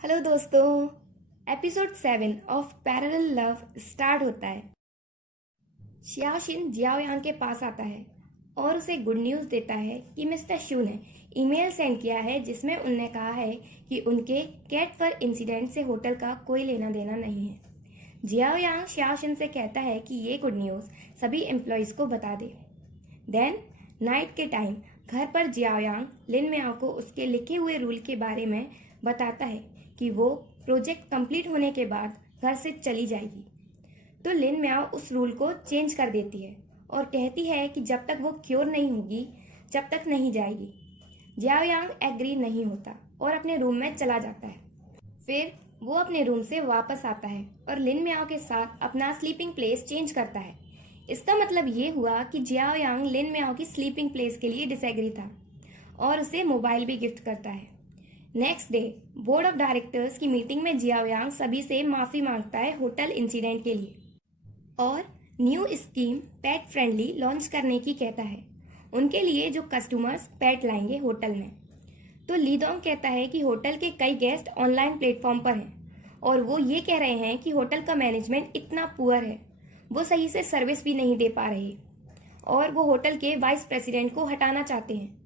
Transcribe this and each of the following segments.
Hello दोस्तों। Episode 7 of parallel love start होता है। शियाओशिन जियाओयांग के पास आता है और उसे गुड न्यूज़ देता है कि मिस्टर शू ने ईमेल सेंड किया है जिसमें उन्होंने कहा है कि उनके कैट फर इंसिडेंट से होटल का कोई लेना देना नहीं है। जियाओयांग शियाओशिन से कहता है कि ये गुड न्यूज़ सभी एम्प्लॉयज़ को बता दे। देन नाइट के टाइम घर पर जियाओयांग लिन मियाओ को उसके लिखे हुए रूल के बारे में बताता है कि वो प्रोजेक्ट कंप्लीट होने के बाद घर से चली जाएगी। तो लिन मियाओ उस रूल को चेंज कर देती है और कहती है कि जब तक वो क्योर नहीं होगी जब तक नहीं जाएगी। जियाओयांग एग्री नहीं होता और अपने रूम में चला जाता है। फिर वो अपने रूम से वापस आता है और लिन मियाओ के साथ अपना स्लीपिंग प्लेस चेंज करता है। इसका मतलब ये हुआ कि जियाओयांग लिन मियाओ की स्लीपिंग प्लेस के लिए डिसएग्री था और उसे मोबाइल भी गिफ्ट करता है। Next day board of directors की मीटिंग में जियाओयांग सभी से माफ़ी मांगता है होटल इंसिडेंट के लिए और new scheme pet friendly launch करने की कहता है, उनके लिए जो कस्टमर्स पेट लाएंगे होटल में। तो लीदोंग कहता है कि होटल के कई गेस्ट ऑनलाइन प्लेटफॉर्म पर हैं और वो ये कह रहे हैं कि होटल का मैनेजमेंट इतना पुअर है, वो सही से सर्विस भी नहीं दे पा रहे और वो होटल के वाइस प्रेसिडेंट को हटाना चाहते हैं।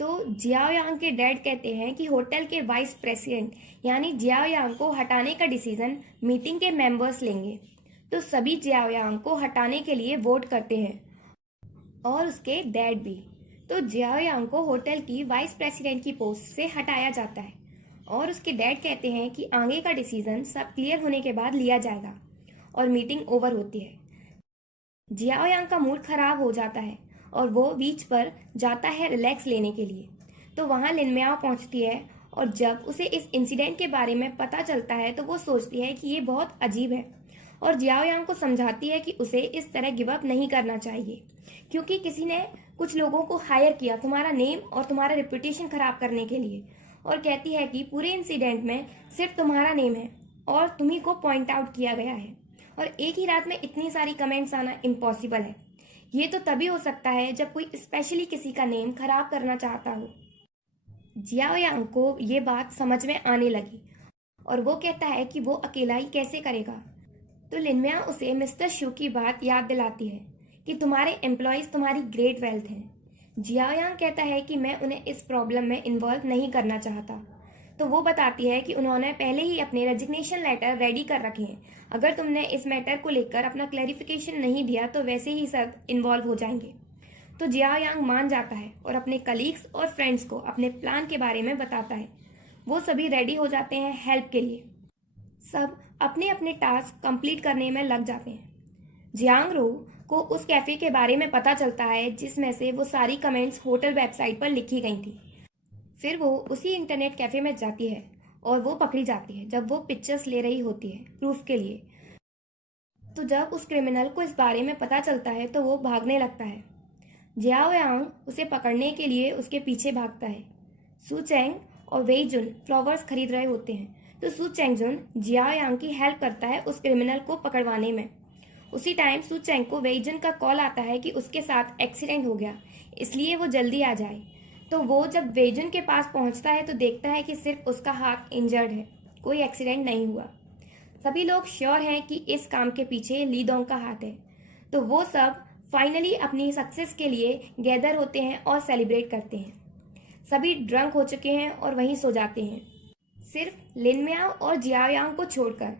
तो जियाओयांग के डैड कहते हैं कि होटल के वाइस प्रेसिडेंट यानी जियाओयांग को हटाने का डिसीजन मीटिंग के मेंबर्स लेंगे। तो सभी जियाओयांग को हटाने के लिए वोट करते हैं और उसके डैड भी। तो जियाओयांग को होटल की वाइस प्रेसिडेंट की पोस्ट से हटाया जाता है और उसके डैड कहते हैं कि आगे का डिसीजन सब क्लियर होने के बाद लिया जाएगा और मीटिंग ओवर होती है। जियाओयांग का मूड खराब हो जाता है और वो बीच पर जाता है रिलैक्स लेने के लिए। तो वहाँ लिन मियाओ पहुँचती है और जब उसे इस इंसिडेंट के बारे में पता चलता है तो वो सोचती है कि ये बहुत अजीब है और जियाओयांग को समझाती है कि उसे इस तरह गिव अप नहीं करना चाहिए क्योंकि किसी ने कुछ लोगों को हायर किया तुम्हारा नेम और तुम्हारा रेपुटेशन खराब करने के लिए, और कहती है कि पूरे इंसिडेंट में सिर्फ तुम्हारा नेम है और तुम्ही को पॉइंट आउट किया गया है और एक ही रात में इतनी सारी कमेंट्स आना इम्पॉसिबल है। ये तो तभी हो सकता है जब कोई स्पेशली किसी का नेम खराब करना चाहता हो। जियाओयांग को ये बात समझ में आने लगी और वो कहता है कि वो अकेला ही कैसे करेगा। तो लिनमिया उसे मिस्टर शू की बात याद दिलाती है कि तुम्हारे एम्प्लॉयज़ तुम्हारी ग्रेट वेल्थ हैं। जियाओयांग कहता है कि मैं उन्हें इस प्रॉब्लम में इन्वॉल्व नहीं करना चाहता। तो वो बताती है कि उन्होंने पहले ही अपने रेजिग्नेशन लेटर रेडी कर रखे हैं, अगर तुमने इस मैटर को लेकर अपना क्लैरिफिकेशन नहीं दिया तो वैसे ही सब इन्वॉल्व हो जाएंगे। तो जियाओयांग मान जाता है और अपने कलीग्स और फ्रेंड्स को अपने प्लान के बारे में बताता है। वो सभी रेडी हो जाते हैं हेल्प के लिए। सब अपने अपने टास्क कंप्लीट करने में लग जाते हैं। जियांग रो को उस कैफ़े के बारे में पता चलता है जिसमें से वो सारी कमेंट्स होटल वेबसाइट पर लिखी गई थी। फिर वो उसी इंटरनेट कैफ़े में जाती है और वो पकड़ी जाती है जब वो पिक्चर्स ले रही होती है प्रूफ के लिए। तो जब उस क्रिमिनल को इस बारे में पता चलता है तो वो भागने लगता है। जियाओ यांग उसे पकड़ने के लिए उसके पीछे भागता है। सू चैंग और वेई जुन फ्लावर्स खरीद रहे होते हैं तो सू चैंग जुन जियाओ यांग की हेल्प करता है उस क्रिमिनल को पकड़वाने में। उसी टाइम सू चैंग को वेई जुन का कॉल आता है कि उसके साथ एक्सीडेंट हो गया, इसलिए वो जल्दी आ जाए। तो वो जब वेई जुन के पास पहुंचता है तो देखता है कि सिर्फ उसका हाथ इंजर्ड है, कोई एक्सीडेंट नहीं हुआ। सभी लोग श्योर हैं कि इस काम के पीछे ली दोंग का हाथ है। तो वो सब फाइनली अपनी सक्सेस के लिए गैदर होते हैं और सेलिब्रेट करते हैं। सभी ड्रंक हो चुके हैं और वहीं सो जाते हैं, सिर्फ लिन मियाओ और जियाओ यांग को छोड़कर।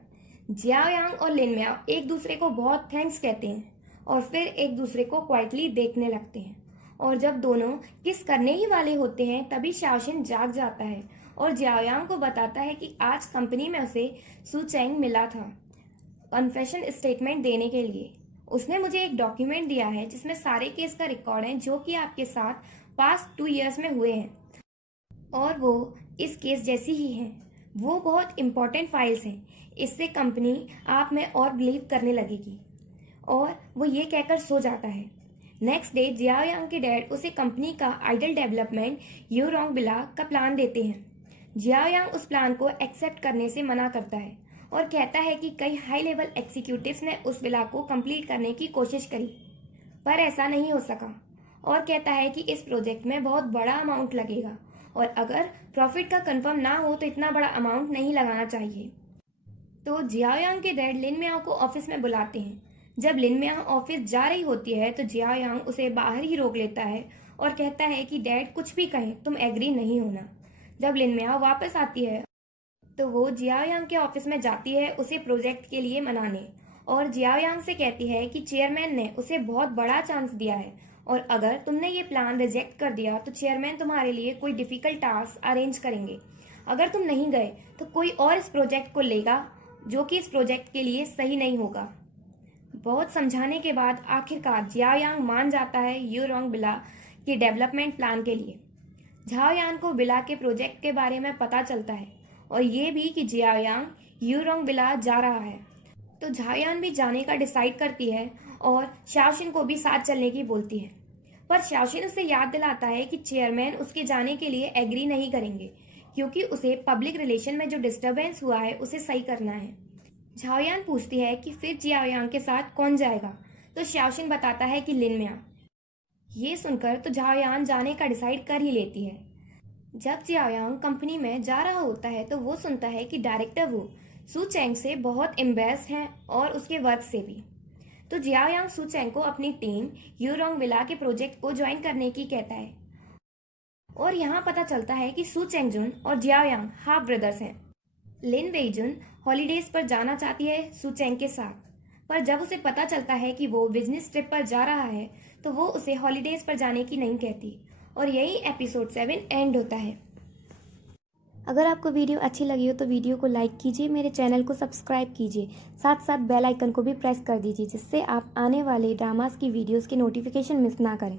जियाओ यांग और लिन मियाओ एक दूसरे को बहुत थैंक्स कहते हैं और फिर एक दूसरे को क्वाइटली देखने लगते हैं। और जब दोनों किस करने ही वाले होते हैं तभी शाओशिन जाग जाता है और जियाओ यांग को बताता है कि आज कंपनी में उसे सू चैंग मिला था कन्फेशन स्टेटमेंट देने के लिए। उसने मुझे एक डॉक्यूमेंट दिया है जिसमें सारे केस का रिकॉर्ड है जो कि आपके साथ पास्ट 2 इयर्स में हुए हैं और वो इस केस जैसी ही हैं। वो बहुत इंपॉर्टेंट फाइल्स हैं, इससे कंपनी आप में और बिलीव करने लगेगी। और वो ये कहकर सो जाता है। नेक्स्ट डे जियाओ यांग के डैड उसे कंपनी का आइडल डेवलपमेंट यूरोंग बिला का प्लान देते हैं। जियाओ यांग उस प्लान को एक्सेप्ट करने से मना करता है और कहता है कि कई हाई लेवल एग्जीक्यूटिव्स ने उस विला को कंप्लीट करने की कोशिश करी पर ऐसा नहीं हो सका और कहता है कि इस प्रोजेक्ट में बहुत बड़ा अमाउंट लगेगा और अगर प्रॉफिट का कंफर्म ना हो तो इतना बड़ा अमाउंट नहीं लगाना चाहिए। तो जियायांग के डैड लिन मियाओ को ऑफिस में बुलाते हैं। जब लिन मियाओ ऑफिस जा रही होती है तो जियायांग उसे बाहर ही रोक लेता है और कहता है कि डैड कुछ भी कहें तुम एग्री नहीं होना। जब लिन मियाओ वापस आती है तो वो जियायांग के ऑफिस में जाती है उसे प्रोजेक्ट के लिए मनाने, और जियायांग से कहती है कि चेयरमैन ने उसे बहुत बड़ा चांस दिया है और अगर तुमने ये प्लान रिजेक्ट कर दिया तो चेयरमैन तुम्हारे लिए कोई डिफिकल्ट टास्क अरेंज करेंगे। अगर तुम नहीं गए तो कोई और इस प्रोजेक्ट को लेगा जो कि इस प्रोजेक्ट के लिए सही नहीं होगा। बहुत समझाने के बाद आखिरकार जियायांग मान जाता है यूरोंग बिला के डेवलपमेंट प्लान के लिए। झाओयान को बिला के प्रोजेक्ट के बारे में पता चलता है और ये भी कि जियायांग यूरोंग बिला जा रहा है, तो झाओयान भी जाने का डिसाइड करती है और शाओशिन को भी साथ चलने की बोलती है। पर शाओशिन उसे याद दिलाता है कि चेयरमैन उसके जाने के लिए एग्री नहीं करेंगे क्योंकि उसे पब्लिक रिलेशन में जो डिस्टरबेंस हुआ है उसे सही करना है। झाओयान पूछती है कि फिर जियायांग के साथ कौन जाएगा, तो शाओशिन बताता है कि लिन मिया। ये सुनकर तो झाओयान जाने का डिसाइड कर ही लेती है। जब जियायांग कंपनी में जा रहा होता है तो वो सुनता है कि डायरेक्टर वो सू चेंग से बहुत इम्प्रेस्ड हैं और उसके वर्क से भी। तो जियायांग सू चेंग को अपनी टीम यूरोंग विला के प्रोजेक्ट को ज्वाइन करने की कहता है और यहाँ पता चलता है कि सू चेंगजुन और जियायांग हाफ ब्रदर्स हैं। लिन वेइजुन हॉलीडेज पर जाना चाहती है सू चेंग के साथ, पर जब उसे पता चलता है कि वो बिजनेस ट्रिप पर जा रहा है तो वो उसे हॉलीडेज पर जाने की नहीं कहती। और यही एपिसोड 7 एंड होता है। अगर आपको वीडियो अच्छी लगी हो तो वीडियो को लाइक कीजिए, मेरे चैनल को सब्सक्राइब कीजिए, साथ साथ बेल आइकन को भी प्रेस कर दीजिए जिससे आप आने वाले ड्रामास की वीडियोस के नोटिफिकेशन मिस ना करें।